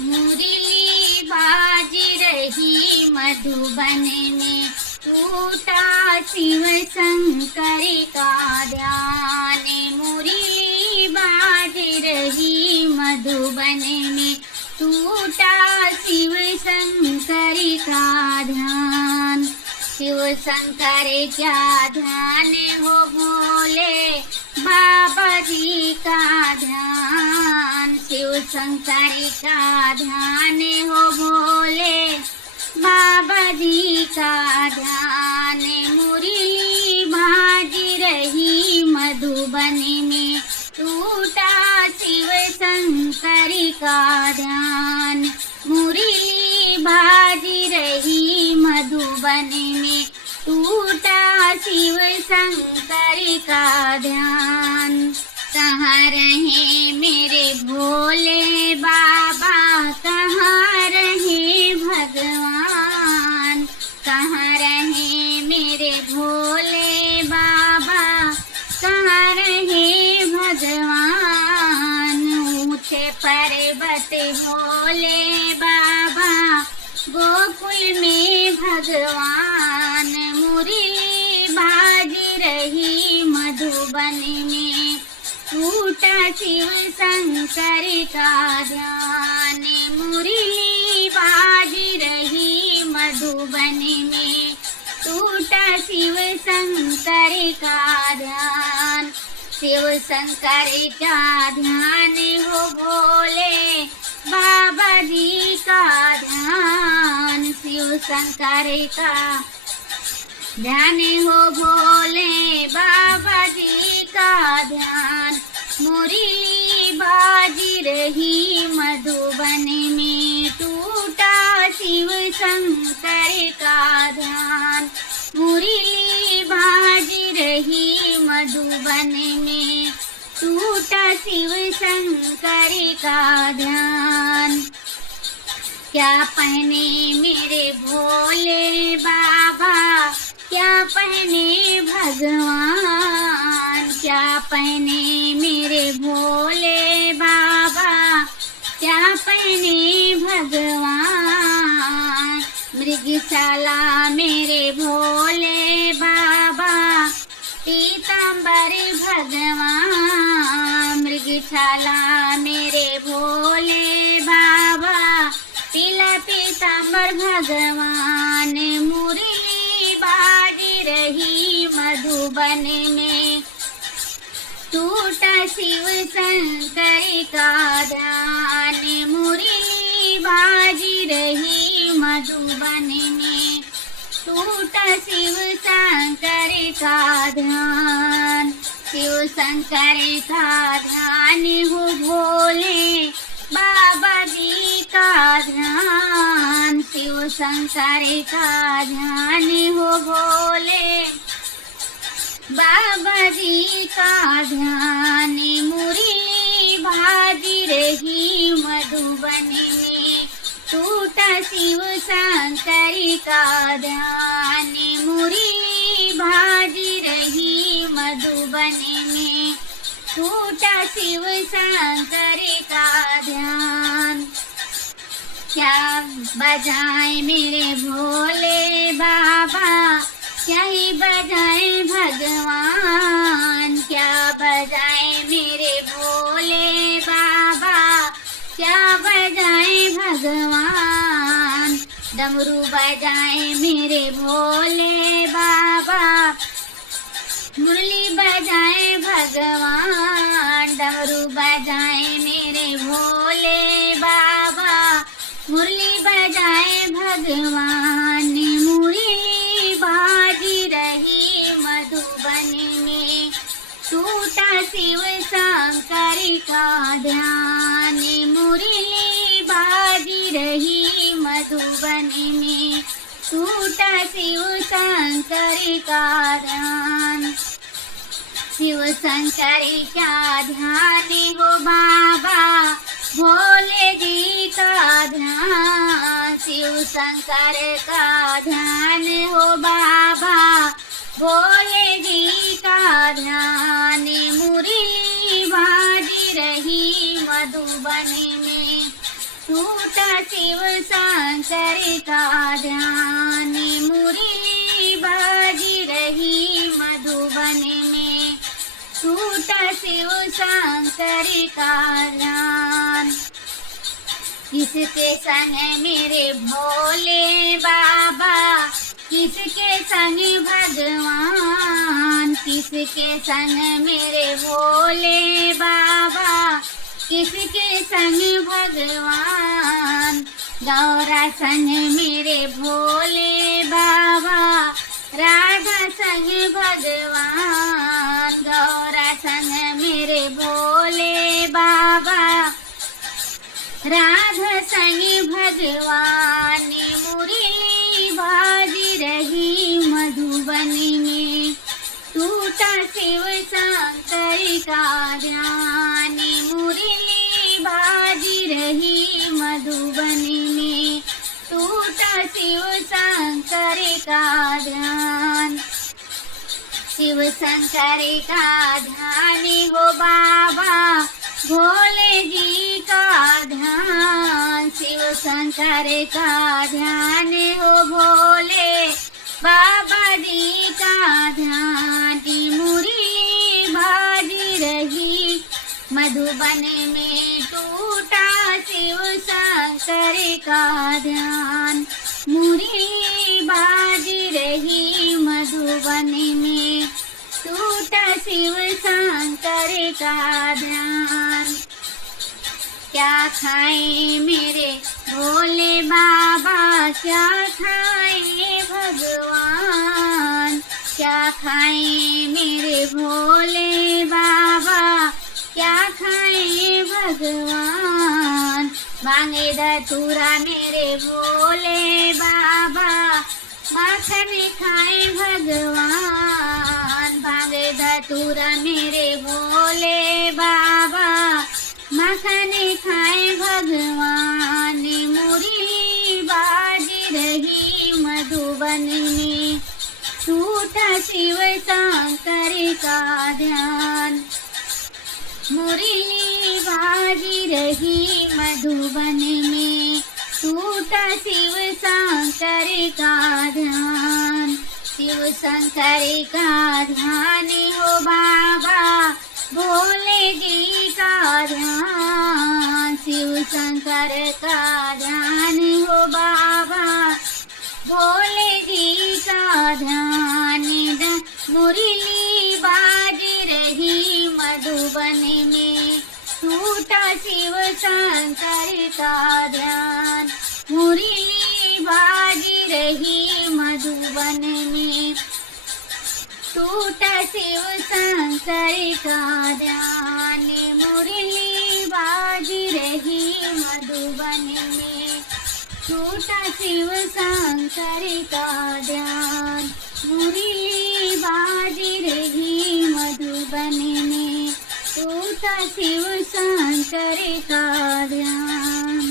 मुरली बाज रही मधुबन में, टूटा शिव शंकर का ध्यान। मुरली बाज रही मधुबन में, टूटा शिव शंकर का ध्यान। शिव शंकर क्या ध्यान हो भोले बाबा जी का ध्यान। शिव शंकर का ध्यान हो भोले बाबा जी का ध्यान। मुरली बाज रही मधुबन में, टूटा शिव शंकर का ध्यान। मुरली बाज रही मधुबन में, टूटा शिव शंकर का ध्यान। कहाँ रहे मेरे भोले बाबा, कहाँ रहे भगवान। कहाँ रहे मेरे भोले बाबा, कहाँ रहे भगवान। ऊंचे पर्वत भोले बाबा, गोकुल में भगवान। मुरली बाज रही मधुबन में, टूटा शिव शंकर का ध्यान। मुरली बाज रही मधुबन में, टूटा शिव शंकर का ध्यान। शिव शंकर का ध्यान हो भोले बाबा जी का ध्यान। शिव शंकर का ध्यान हो भोले बाबा जी का ध्यान। मुरली बाज रही मधुबन में, टूटा शिव शंकर का ध्यान। मुरली बाज रही मधुबन में, टूटा शिव शंकर का ध्यान। क्या पहने मेरे भोले बाबा, क्या पहने भगवान। क्या पहने मेरे भोले बाबा, क्या पहने भगवान। मृगशाला मेरे भोले बाबा, पीताम्बर भगवान। मृगशाला मेरे भोले बाबा, पीला पीताम्बर भगवान। मुरली बाज रही मधुबन में, टूटा शिव शंकर का ध्यान। मुरली बाज रही मधुबन में, टूटा शिव शंकर का ध्यान। शिव शंकर का ध्यान हो भोले बाबा जी का ध्यान। शिव शंकर का ध्यान हो भोले बाबा जी का ध्यान। मुरली बाज रही मधुबन में, टूटा शिव शंकर का ध्यान। मुरली बाज रही मधुबन में, टूटा शिव शंकर का ध्यान। क्या बजाए मेरे भोले बाबा, क्या ही बजाए भगवान। क्या बजाए मेरे भोले बाबा, क्या बजाए भगवान। डमरू बजाए मेरे भोले बाबा, मुरली बजाए भगवान। डमरू बजाए मेरे भोले बाबा, मुरली बजाए भगवान। मुरली बाज रही मधुबन में, टूटा शिव शंकर का ध्यान। मुरली बाज रही मधुबन में, टूटा शिव शंकर का ध्यान। शिव शंकर का ध्यान हो बाबा भोले जी का ध्यान। शिव शंकर का ध्यान हो बाबा भोले जी का ध्यान। मुरली बाज रही मधुबन में, टूटा शिव शंकर का ध्यान, मुरली बाजी रही मधुबन में, टूटा शिव शंकर का ध्यान। किसके संग मेरे भोले बाबा, किसके संग भगवान, किसके संग मेरे भोले बाबा, किसके संग भगवान। गौरा संग मेरे भोले बाबा, राधा संग भगवान, गौरा संग मेरे भोले बाबा, राधा संग भगवान। मुरली बाजी रही मधुबन में, टूटा शिव शंकर का ध्यान, मुरली बाजी रही मधुबन में, टूटा शिव शंकर का ध्यान। शिव शंकर का ध्यान हो बाबा, भोले जी का ध्यान, शिव शंकर का ध्यान हो भोले बाबा जी का ध्यान। मुरली बाजी रही मधुबन में, टूटा शिव शंकर का ध्यान, मुरली बाजी रही मधुबन में, टूटा शिव शंकर का ध्यान। क्या खाए मेरे भोले बाबा, क्या खाए भगवान, क्या खाए मेरे भोले बाबा, क्या खाए भगवान। मांगे धतूरा मेरे भोले बाबा, माखन खाए भगवान, मांगे धतूरा मेरे भोले बाबा, माखन खाए भगवान। मुरली बाजी रही मधुबन में, टूटा शिव शंकर का ध्यान, मुरली बाजी रही मधुबन में, टूटा शिव शंकर का ध्यान। शिव शंकर का ध्यान हो बाबा, भोले जी का ध्यान, शिव शंकर का ध्यान हो बाबा, भोले जी का ध्यान। मुरली बाजी रही मधुबन में, टूटा शिव शंकर का ध्यान, मुरली बाजी रही मधुबन में, टूटा शिव शंकर का ध्यान। मुरली बाजी रही मधुबन में, टूटा शिव शंकर का ध्यान, मुरली बाजी रही मधुबन में, टूटा शिव शंकर का ध्यान।